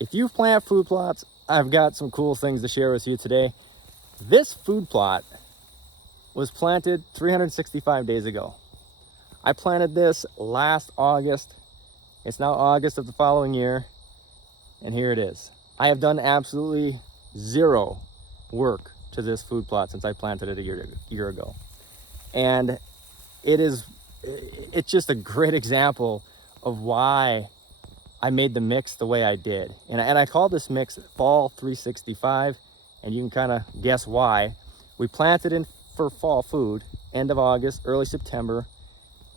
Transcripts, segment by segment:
If you plant food plots, I've got some cool things to share with you today. This food plot was planted 365 days ago. I planted this last August. It's now August of the following year, and here it is. I have done absolutely zero work to this food plot since I planted it a year ago. And it's just a great example of why I made the mix the way I did. And I call this mix Fall 365, and you can kind of guess why. We planted in for fall food, end of August, early September,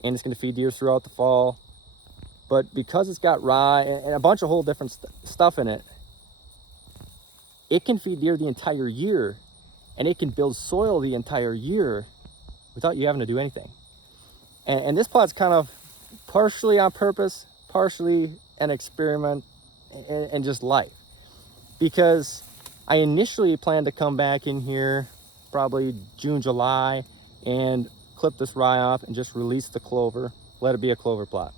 and it's gonna feed deer throughout the fall. But because it's got rye and a bunch of whole different stuff in it, it can feed deer the entire year, and it can build soil the entire year without you having to do anything. And this plot's kind of partially on purpose, partially an experiment, and just life. Because I initially planned to come back in here probably June, July, and clip this rye off and just release the clover, let it be a clover plot.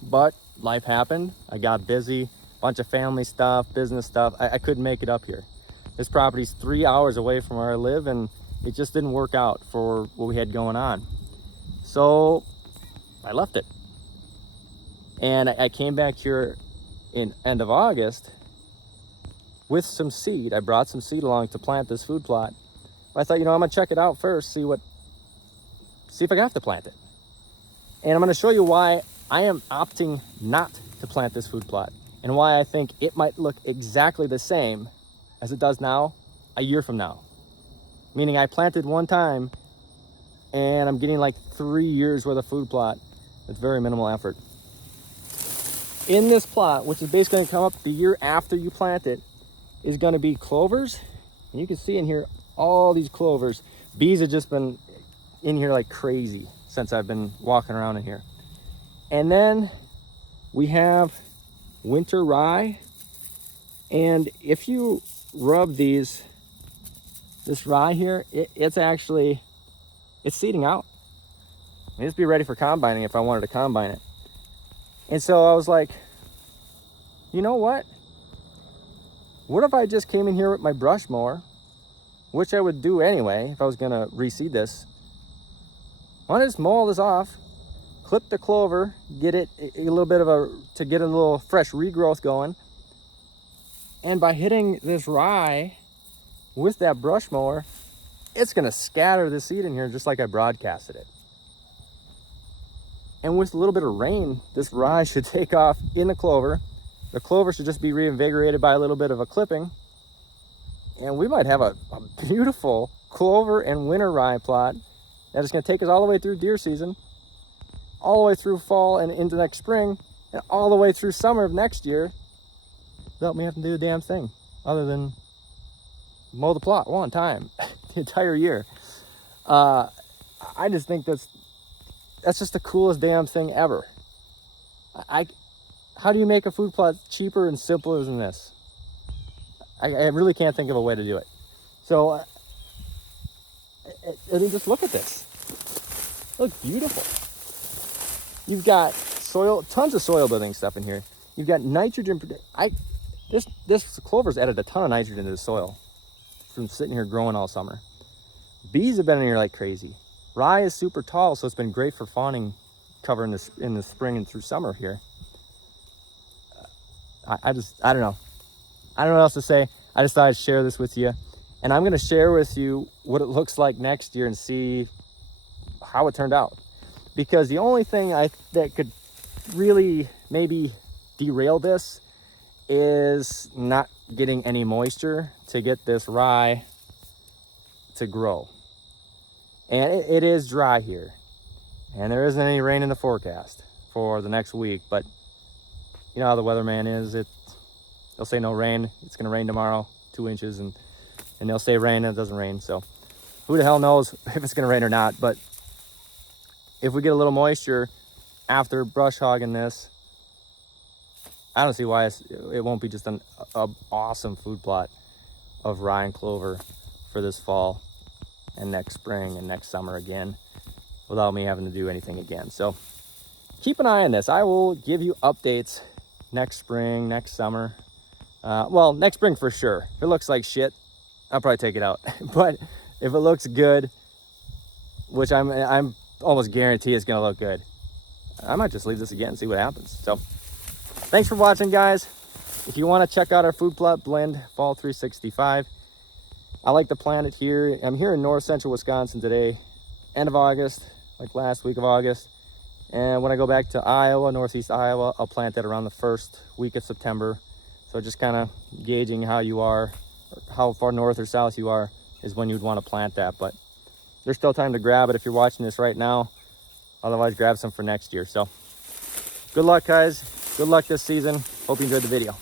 But life happened, I got busy, bunch of family stuff, business stuff, I couldn't make it up here. This property's 3 hours away from where I live, and it just didn't work out for what we had going on. So I left it. And I came back here in end of August with some seed. I brought some seed along to plant this food plot. I thought, I'm gonna check it out first, see if I have to plant it. And I'm gonna show you why I am opting not to plant this food plot, and why I think it might look exactly the same as it does now a year from now. Meaning I planted one time and I'm getting like 3 years worth of food plot with very minimal effort. In this plot, which is basically gonna come up the year after you plant it, is gonna be clovers. And you can see in here all these clovers. Bees have just been in here like crazy since I've been walking around in here. And then we have winter rye. And if you rub this rye here, it's seeding out. Just be ready for combining if I wanted to combine it. And so I was like, you know what? What if I just came in here with my brush mower, which I would do anyway if I was gonna reseed this. Why don't I just mow all this off, clip the clover, get it a little bit to get a little fresh regrowth going. And by hitting this rye with that brush mower, it's gonna scatter the seed in here just like I broadcasted it. And with a little bit of rain, this rye should take off in the clover. The clover should just be reinvigorated by a little bit of a clipping. And we might have a beautiful clover and winter rye plot that is gonna take us all the way through deer season, all the way through fall and into next spring, and all the way through summer of next year, without me having to do a damn thing other than mow the plot one time the entire year. I just think that's just the coolest damn thing ever. How do you make a food plot cheaper and simpler than this? I really can't think of a way to do it. So, and just look at this. It looks beautiful. You've got tons of soil building stuff in here. You've got nitrogen. This clover's added a ton of nitrogen to the soil from sitting here growing all summer. Bees have been in here like crazy. Rye is super tall, so it's been great for fawning cover in the spring and through summer here. I don't know. I don't know what else to say. I just thought I'd share this with you. And I'm gonna share with you what it looks like next year and see how it turned out. Because the only thing that could really maybe derail this is not getting any moisture to get this rye to grow. And it is dry here, and there isn't any rain in the forecast for the next week. But you know how the weatherman is, they'll say no rain, it's gonna rain tomorrow, 2 inches, and they'll say rain and it doesn't rain. So who the hell knows if it's gonna rain or not. But if we get a little moisture after brush hogging this, I don't see why it won't be just an awesome food plot of rye and clover for this fall and next spring and next summer again, without me having to do anything again. So keep an eye on this. I will give you updates next spring, next summer, Well, next spring for sure. If it looks like shit, I'll probably take it out. But if it looks good, which I'm almost guarantee it's gonna look good, I might just leave this again and see what happens. So thanks for watching, guys. If you want to check out our food plot blend fall 365, I like to plant it here. I'm here in north central Wisconsin today, end of August, like last week of August. And when I go back to Iowa, northeast Iowa, I'll plant it around the first week of September. So just kind of gauging how you are, how far north or south you are is when you'd want to plant that. But there's still time to grab it if you're watching this right now. Otherwise, grab some for next year. So good luck, guys. Good luck this season. Hope you enjoyed the video.